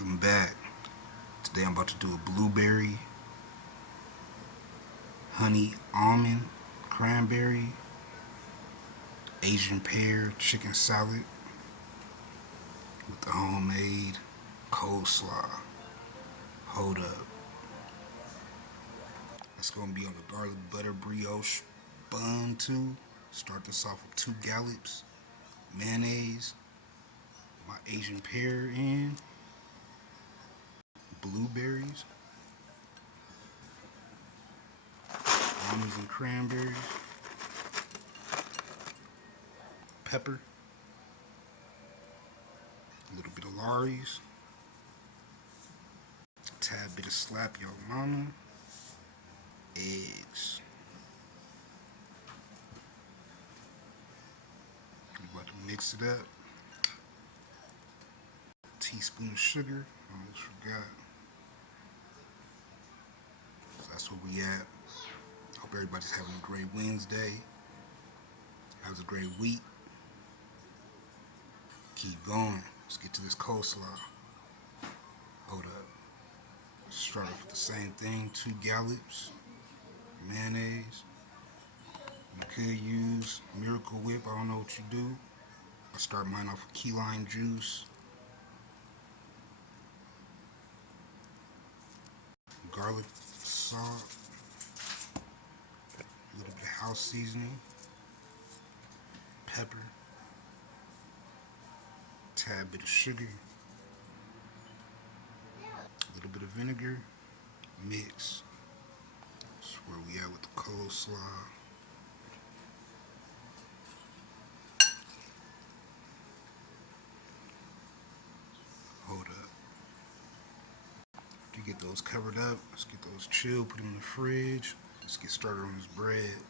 Welcome back. Today I'm about to do a blueberry, honey, almond, cranberry, Asian pear chicken salad with the homemade coleslaw. Hold up. That's going to be on the garlic butter brioche bun too. Start this off with 2 scallops, mayonnaise, my Asian pear in, blueberries, almonds and cranberries, pepper, a little bit of Lawry's, a tad bit of slap your mama, eggs. I'm about to mix it up. A teaspoon of sugar, almost forgot. So that's where we at. Hope everybody's having a great Wednesday. Has a great week. Keep going. Let's get to this coleslaw. Hold up. Start off with the same thing. 2 scallops, mayonnaise. You could use Miracle Whip. I don't know what you do. I start mine off with key lime juice, garlic salt, a little bit of house seasoning, pepper, a tad bit of sugar, a little bit of vinegar, mix. That's where we at with the coleslaw. Hold up. After you get those covered up, let's get those chilled, put them in the fridge. Let's get started on this bread.